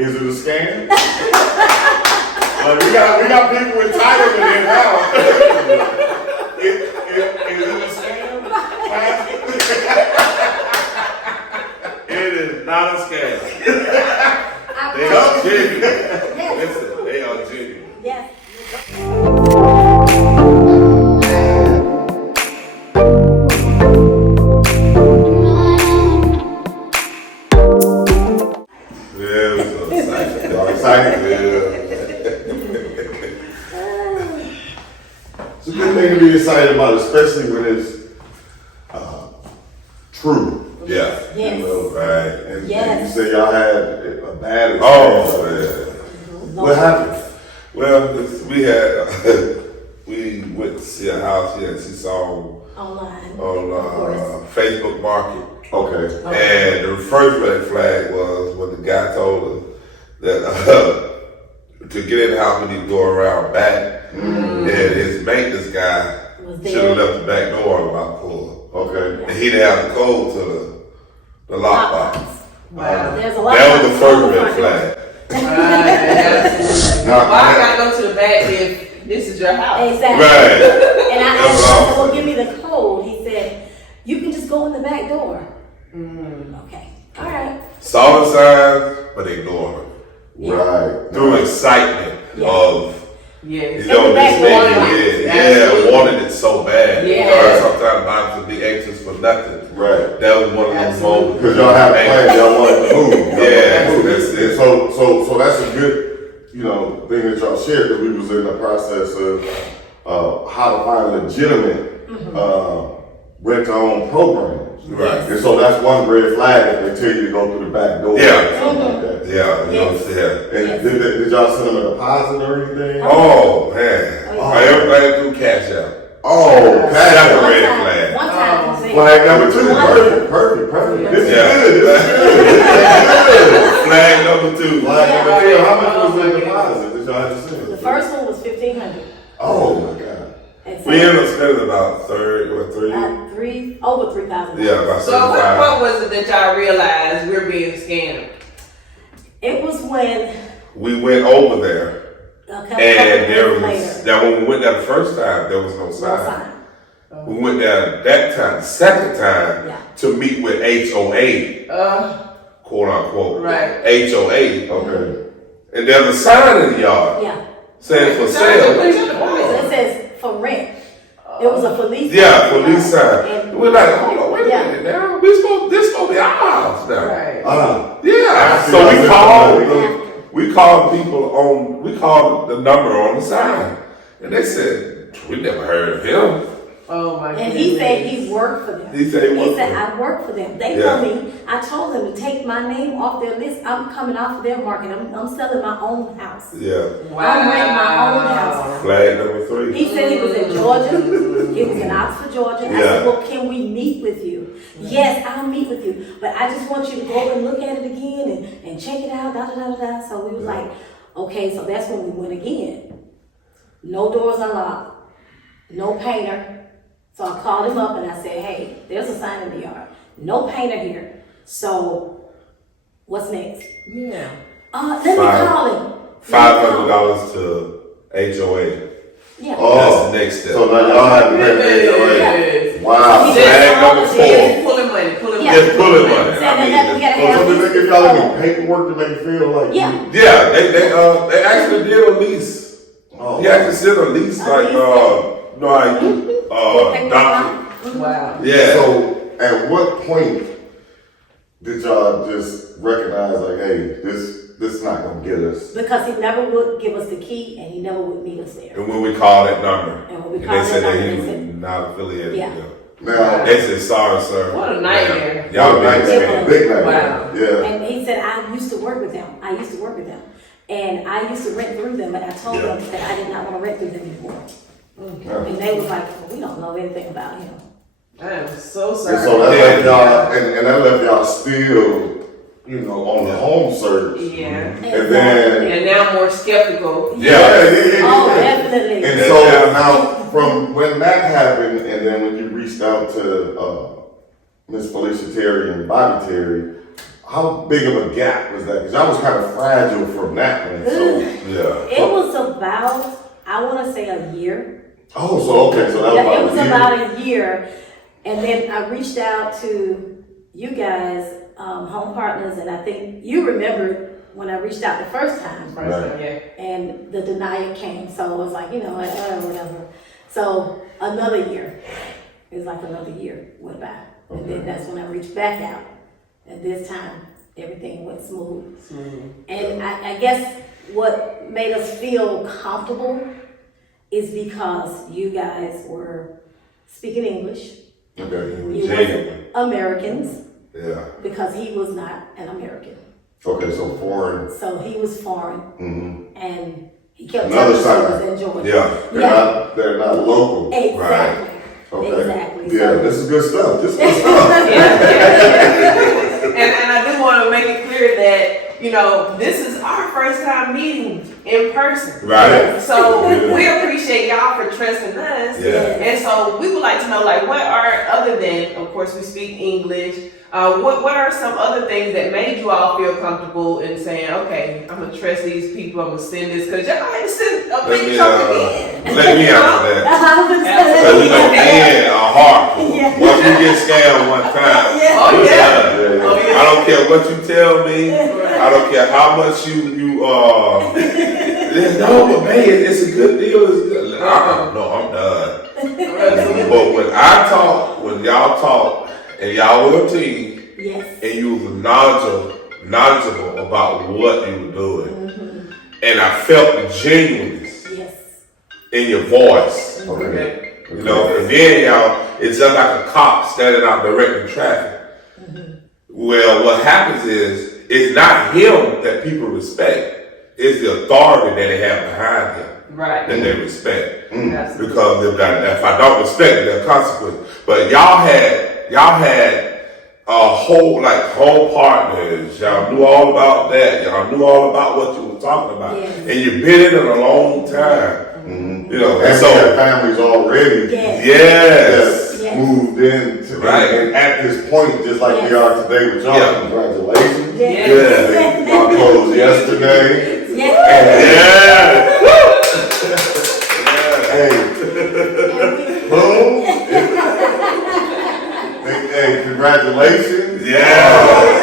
Is it a scam? we got people entitled in their house. Is it a scam? It is not a scam. They are genuine. Yes. Listen, they are genuine. Yes. Yeah, we're so excited. Y'all excited? Yeah. It's a good thing to be excited about, especially when it's true. Yeah. Yes. You know, right? And Yes. you say y'all had a bad experience. Oh, man. What happened? Well, we went to see a house here and she saw Online. on Facebook Market. Okay. And the first red flag was when the guy told us that to get in the house we need to go around back. And his maintenance guy should have left the back door unlocked for us. Okay. And he didn't have the code to the lockbox. Wow. There's a lot That of was the first red flag. Right. Why I gotta go to the back if this is your house? Exactly. Right. And I That's asked him, awesome. well, give me the code. He said, you can just go in the back door. Okay. All right. Saw the signs, but ignored them. Yeah. Right. Through excitement Yeah. of, Yes. you know, back this door. nigga, yeah, Absolutely. wanted it so bad. Yeah. Or sometimes moms would be anxious for nothing. Right. That was one of those Absolutely. moments. Because y'all have plans, y'all want to move. Yeah, Move. that's it. So that's a good, thing that y'all shared, because we was in the process of how to find legitimate rent-to-own programs. Right. And so that's one red flag if they tell you to go through the back door. Yeah. Or something like that. Yeah, you know, Yes. yeah. And Yes. did y'all send them a deposit or anything? Oh, man. Oh, Everything through Cash App. Oh, That's that's a One red time- flag. One time. he said- flag number 2. One- Perfect. This is Yeah. good. This is good. Flag number 2. Flag number Yeah. 2. How much was Oh, the my deposit that y'all had to send? The first one was $1,500. Oh my God. And We ended up spending about 3. over 3,000. Yeah, about So what 35. was it that y'all realized we're being scammed? It was when We went over there. a couple And there days was, later, now when we went there the first time, there was no no sign. sign. We went there that time, the second time, Yeah. to meet with HOA, quote unquote. Right. HOA. Okay. And there's a sign in the yard Yeah. saying for So sale. put your So deposit. it says for rent. It was a police. Yeah, police sign. And- We're like, hold on, wait a Yeah. minute now. This supposed to be our house now. Right. Yeah. see, So I we see. called. We called people we called the number on the sign. And they said, we never heard of him. Oh my And goodness. he said he worked for them. He said he worked for them. I work for them. They Yeah. told me, I told them to take my name off their list. I'm coming off of their market. I'm selling my own house. Yeah. Wow. I'm renting my own house. Flag number 3. He said he was in Georgia. He was in Oxford, Georgia. I Yeah. said, well, can we meet with you? Yes, I'll meet with you. But I just want you to go and look at it again and check it out. Da, da, da, da, da. So we was like, okay, so that's when we went again. No doors unlocked. No painter. So I called him up and I said, hey, there's a sign in the yard. No painter here. So what's next? Yeah. Let me Fine. call him. $500 to HOA. Yeah. That's the next step. So now y'all have to pay the HOA. Yes. Wow. He So said- Flag number 4. Yes, pulling money. Yeah. Just pulling money. Said I mean, that we gotta have did they these- give y'all any paperwork to make you feel like Yeah. yeah, they actually did a lease. Oh. He actually sent a lease, A like, lease. document. Wow. Yeah. So at what point did y'all just recognize like, hey, this is not gonna get us? Because he never would give us the key and he never would meet us there. And when we called that number, And when we and called they said that that number, he they was said- not affiliated Yeah. with them. Now, They said, sorry, sir. What a nightmare. Y'all y'all big nice, man. big night. Wow. Yeah. And he said, I used to work with them. And I used to rent through them, but I told them that I did not want to rent through them anymore. And they was like, well, we don't know anything about him. I am so sorry. And so that Yeah. left y'all, and that left y'all still, on the home search. Yeah. And then, And now I'm more skeptical. yeah. Oh, definitely. And so now, from when that happened, and then when you reached out to Miss Felicia Terry and Bobby Terry, how big of a gap was that? Because I was kind of fragile from that one. So Yeah. It was about, I want to say a year. oh, so okay, so that was It was about a year. about a year. And then I reached out to you guys, home partners, and I think you remember when I reached out the first time. And the denial came, so I was like, whatever. So another year, it was like another year went by. And then that's when I reached back out. And this time, everything went smooth. And I guess what made us feel comfortable is because you guys were speaking English. Okay. You were Americans, Yeah. because he was not an American. Okay, so foreign. So he was foreign, and he kept Another telling us side. he was in Georgia. Yeah. They're not local. Exactly. Okay. Exactly. Yeah, So- this is good stuff. This is good stuff. And I do want to make it clear that, this is our first time meeting in person. Right. So we appreciate y'all for trusting us. Yeah. And so we would like to know, what are, other than, of course, we speak English, what are some other things that made you all feel comfortable in saying, okay, I'm going to trust these people, I'm going to send this, because y'all had to send a big chunk again. Let me answer that. That's how I was Because men are hardcore. Yeah. Once we get scammed one time, Oh, we're yeah. done. Oh, yeah. I don't care what you tell me. I don't care how much you no, but man, it's a good deal. It's good. No, I'm done. But when y'all talk, and y'all were a team, Yes. and you was knowledgeable about what you were doing, and I felt the genuineness Yes. in your voice. Okay. You know, and then y'all, it's just like a cop standing out directing traffic. Well, what happens is, it's not him that people respect. It's the authority that they have behind him Right. that they respect. Absolutely. Because if I don't respect it, there are consequences. But y'all had home partners. Y'all knew all about that. Y'all knew all about what you were talking about. Yes. And you've been in it a long time. You know, and And so so families already Yes. yes. Yes. moved in to Right. and at this point, just like we are today with y'all. Yeah. Congratulations. Yes. Yeah. Y'all closed yesterday. Yes. Hey, boom. Hey, congratulations. Yeah.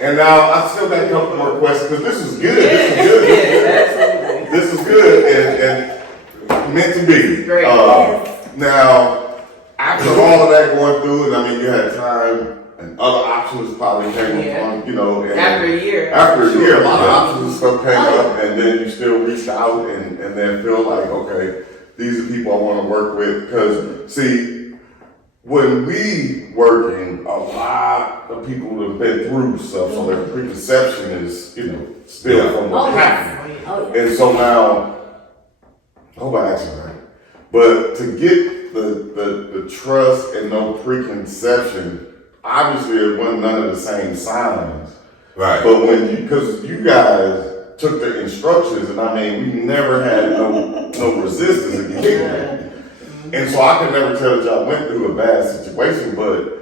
And now I still got a couple more questions because this is good. This is good. Absolutely. This is good and meant to be. Great. Now, after all of that going through, and I mean, you had time and other options probably came on, and After a year. After a year, a lot of options and stuff came up, and then you still reached out and then feel like, okay, these are people I want to work with. Because, see, when we working, a lot of people have been through stuff, so their preconception is, still from what happened. Oh, yes. And so now, I hope I asked you right, but to get the trust and no preconception, obviously it wasn't none of the same signs. Right. But because you guys took the instructions, and I mean, we never had no resistance and kickback. And so I could never tell that y'all went through a bad situation, but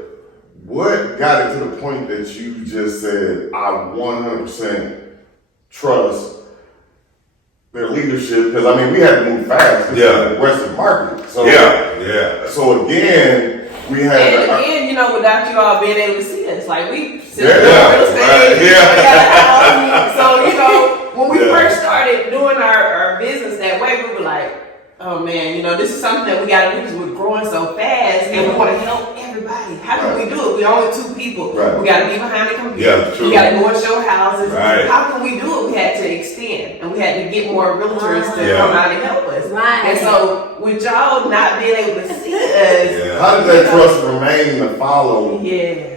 what got it to the point that you just said, I 100% trust their leadership? Because I mean, we had to move fast. It's an aggressive market. So So again, we had. And again, without you all being able to see us, we sit Yeah, in real estate. right, So when we first started doing our business that way, we were like, oh man, this is something that we got to do because we're growing so fast and we want to help everybody. How can we do it? We're only two people. Right. We got to be behind the computer. Yeah, true. We got to go and show houses. Right. How can we do it? We had to extend and we had to get more realtors to come out and help us. Right. And so with y'all not being able to see us, How did that trust remain to follow? yeah.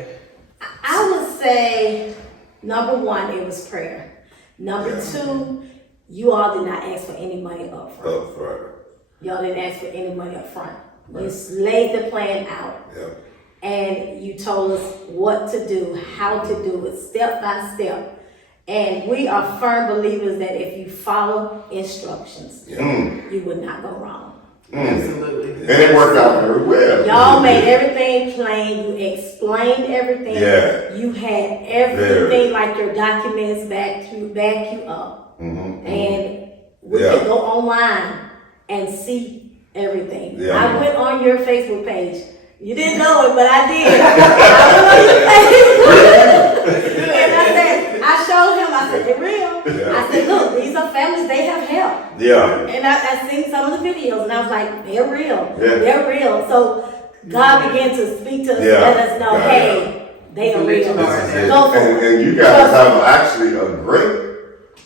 I would say, number one, it was prayer. Number two, you all did not ask for any money up front. Y'all didn't ask for any money up front. You laid the plan out. And you told us what to do, how to do it, step by step. And we are firm believers that if you follow instructions, you would not go wrong. Absolutely. And it worked out very well. Y'all made everything plain. You explained everything. Yeah. You had everything like your documents back you up. And we can go online and see everything. Yeah. I went on your Facebook page. You didn't know it, but I did. I went on your Facebook. And I said, I showed him, I said, they're real. Yeah. I said, look, these are families, they have help. Yeah. And I seen some of the videos and I was like, they're real. Yeah. They're real. So God began to speak to us, Yeah. let us know, Yeah. hey, they are real. This is it. Go for it. And you guys have actually a great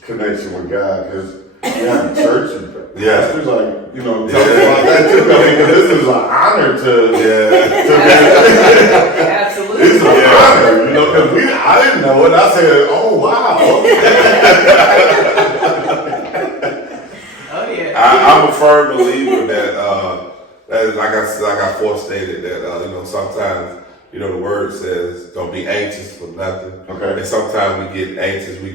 connection with God because you have the church and pastors like, you know, tell us about that too. I mean, 'cause this is an honor to Absolutely. It's an honor, you know, because I didn't know it. I said, oh wow. Oh yeah. I'm a firm believer that like I forestated that you know, sometimes, you know, the word says don't be anxious for nothing. Okay. And sometimes we get anxious, we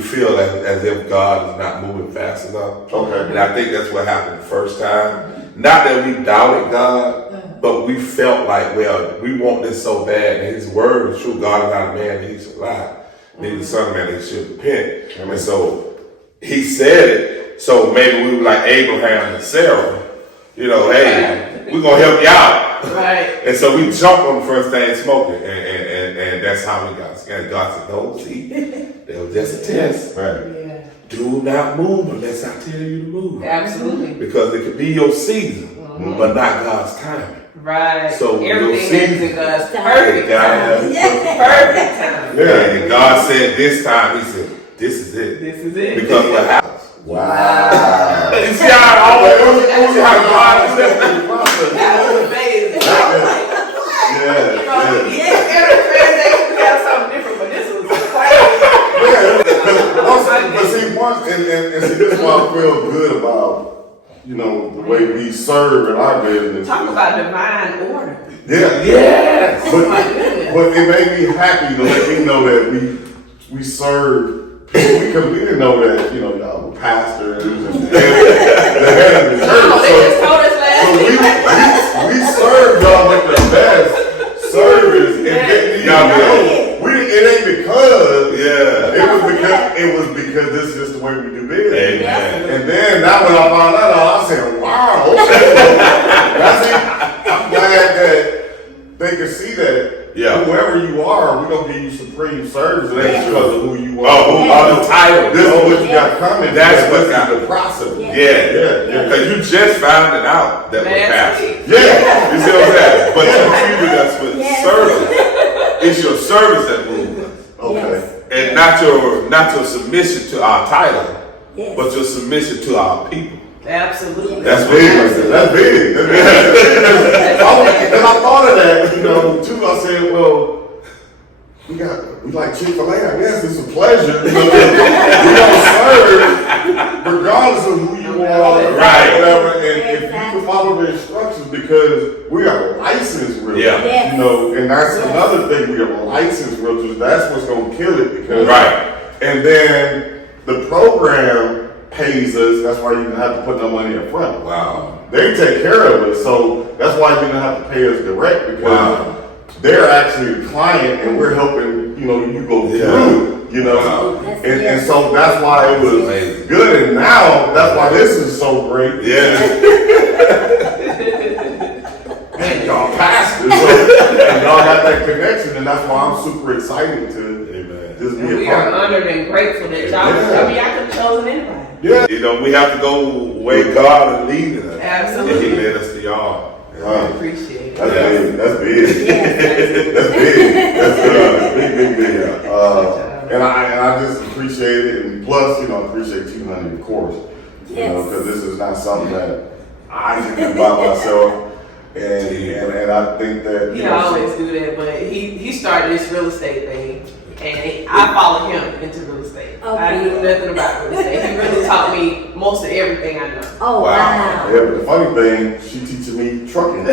feel as if God is not moving fast enough. Okay. And I think that's what happened the first time. Not that we doubted God, but we felt like, well, we want this so bad, and His word is true. God is not a man that He should lie. Neither the Son of Man that He should repent. And so He said it. So maybe we were like Abraham and Sarah. You know, hey, we're gonna help you out. Right. And so we jumped on the first thing smoking, and that's how we got scared. God said, no, see, that was just a test. Right. Yeah. Do not move unless I tell you to move. Absolutely. Because it could be your season, but not God's timing. Right. So everything you'll is see- in God's perfect God time. has- Perfect time. Yeah. And God said this time, He said, this is it. This is it. Because what happens? Wow. You see how God do that? That was amazing. Yeah. Every transaction we have something different, but this was quite. But see, once, and see, this is why I feel good about, you know, the way we serve in our business. Talk about divine order. Yeah. Yes. But it made me happy to let me know that we serve people because we didn't know that, you know, y'all were pastors and the head of the church. No, they just told us last So week. we served y'all with the best service and didn't even know. It ain't because it was because this is just the way we do business. Amen. And then now when I found that out, I said, wow, okay. That's it. I'm glad that they can see that. Yeah. Whoever you are, we're gonna give you supreme service. It ain't because of who you are. Oh, the title. This is what you got coming. That's because what got this is the process. Yeah. Because you just found it out that we're Last pastors. week. Yeah. You see what I'm saying? But you treated us with service. It's your service that moves us. Okay. And not your submission to our title, Yes. but your submission to our people. Absolutely. That's big. That's big. Because I thought of that, you know, too. I said, well, we like Chick-fil-A, I guess it's a pleasure. You know, we don't serve regardless of who you are, Right. whatever. And if you can follow the instructions, because we are licensed realtors, Yeah. you know, and that's another thing. We are licensed realtors. That's what's gonna kill it because Right. And then the program pays us. That's why you don't have to put no money up front. Wow. They take care of us, so that's why you don't have to pay us direct because Wow. they're actually the client and we're helping, you know, you go through, you know. Wow. And so that's why it was Amazing. good. And now that's why this is so great. Yeah. And y'all pastors, so, and y'all got that connection, and that's why I'm super excited to just And be we a are part. honored and grateful that y'all. Yeah. I mean, I could have chosen anybody. Yeah. You know, we have to go where God is leading us. Absolutely. And He led us to y'all. Wow. Appreciate it. That's big. That's big. That's big. That's big. And I just appreciate it, and plus, you know, appreciate you, honey, of course. You know, because this is not something that I can do by myself. And I think that He always do that, but he started this real estate thing, and I followed him into real estate. I knew nothing about real estate. He really taught me most of everything I know. Oh, wow. Yeah, but the funny thing, she teaching me trucking. She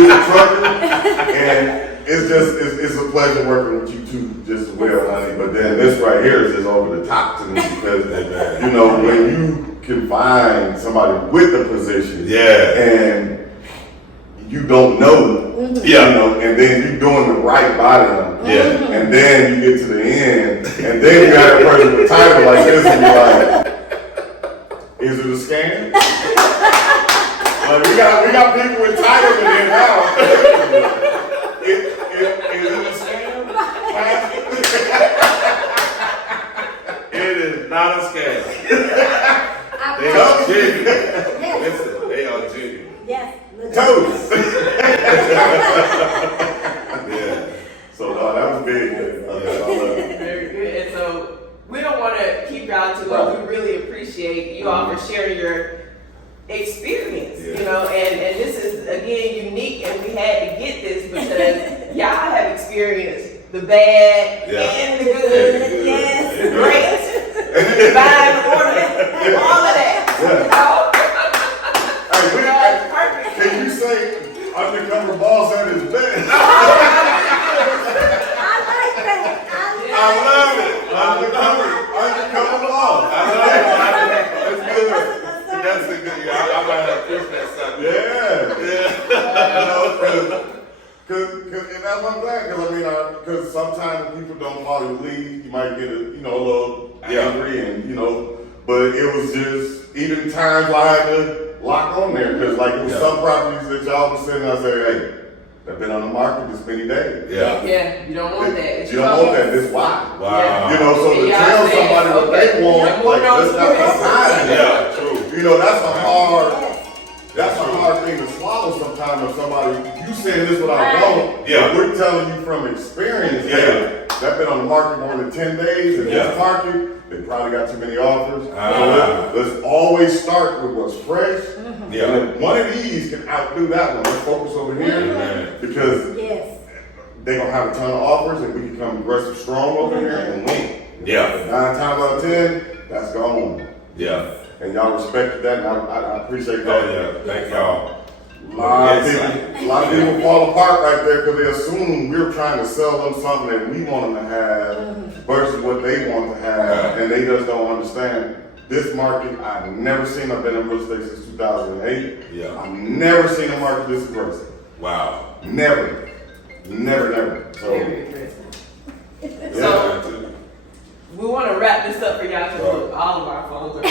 was a trucker, and it's a pleasure working with you too, just as well, honey. But then this right here is just over the top to me because you know when you can find somebody with a position, and you don't know, you know, and then you doing the right by them, and then you get to the end, and then you have a person with a title like this, and you're like, is it a scam? Like we got people with titles in there now. Is it a scam? It is not a scam. I They are genuine. Yes. Listen, they are genuine. Yes. Toast. Yeah. So that was big. I love it. Very good. And so we don't want to keep y'all too long. We really appreciate you all for sharing your experience, you know, and this is again unique, and we had to get this because y'all have experienced the bad and the good, Yes. the great, the divine order, all of that. You know? It's perfect. Can you say undercover boss at his best? I like that. I love it. Undercover boss. I love it. That's good. That's a good. I might have to push that something. And that's what I'm glad, because I mean, because sometimes when people don't follow the lead, you might get a little angry, and but it was just even times I had to lock on there, because like it was some properties that y'all was sitting, I say, hey, they've been on the market this many days. Yeah, you don't want that. You don't want that. This why. Wow. So to tell somebody what they want, like let's not be time. Yeah, true. That's a hard thing to swallow sometimes. If somebody, you saying this what I want, we're telling you from experience. That been on the market more than 10 days, and this market, they probably got too many offers. So let's always start with what's fresh. And if one of these can outdo that one, let's focus over here because they're gonna have a ton of offers, and we can come aggressive, strong over here and win. 9 times out of 10, that's gone. And y'all respected that, and I appreciate that. Thank y'all. A lot of people fall apart right there because they assume we're trying to sell them something that we want them to have versus what they want to have, and they just don't understand. This market, I've never seen. I've been in real estate since 2008. I've never seen a market this aggressive. Wow. Never. So, Very interesting. So we want to wrap this up for y'all because all of our phones are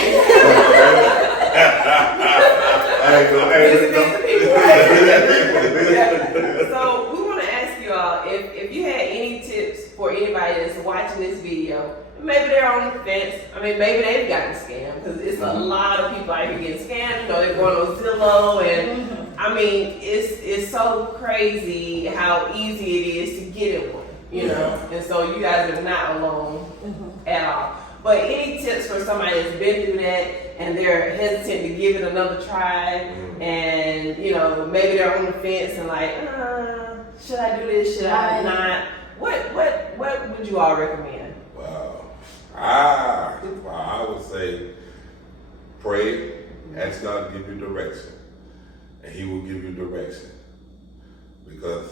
So we want to ask you all if you had any tips for anybody that's watching this video. Maybe they're on the fence. I mean, maybe they've gotten scammed because it's a lot of people out here getting scammed. They're going on Zillow, and I mean, it's so crazy how easy it is to get in one. And so you guys are not alone at all. But any tips for somebody that's been through that and they're hesitant to give it another try, and maybe they're on the fence and like, should I do this? Should I not? What would you all recommend? Wow. I would say pray, ask God to give you direction, and He will give you direction. Because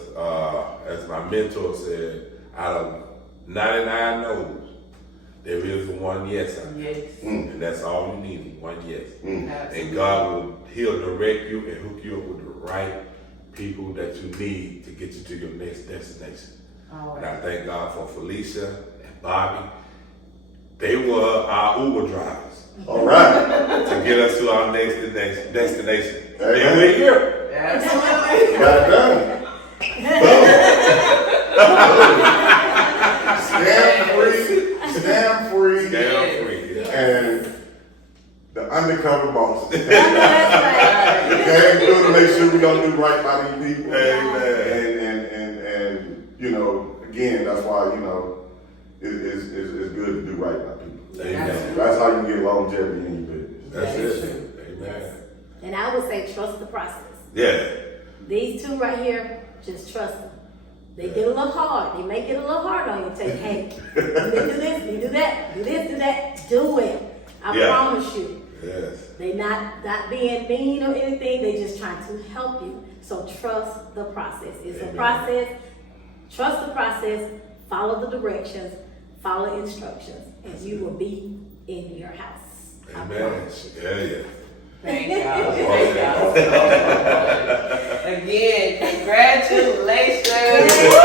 as my mentor said, out of 99 no's, there is one yes. And that's all you need, one yes. And God He'll direct you and hook you up with the right people that you need to get you to your next destination. And I thank God for Felicia and Bobby. They were our Uber drivers. all right. To get us to our next destination. Hey, And we're here. Absolutely. Got it done. Scam free, and the undercover boss. Came through to make sure we don't do right by these people. And again, that's why it's good to do right by people. Amen. That's how you get longevity in your business. That's it. Amen. And I would say trust the process. Yeah. These two right here, just trust them. They get a little hard. They may get a little hard on you. Take, hey, you need to do this, you do that, do this, do that. Do it. I promise you. Yes. They not being mean or anything. They just trying to help you. So trust the process. It's a process. Trust the process, follow the directions, follow instructions, and you will be in your house. I Amen. promise. Yeah. Thank y'all. Thank y'all. Again, congratulations.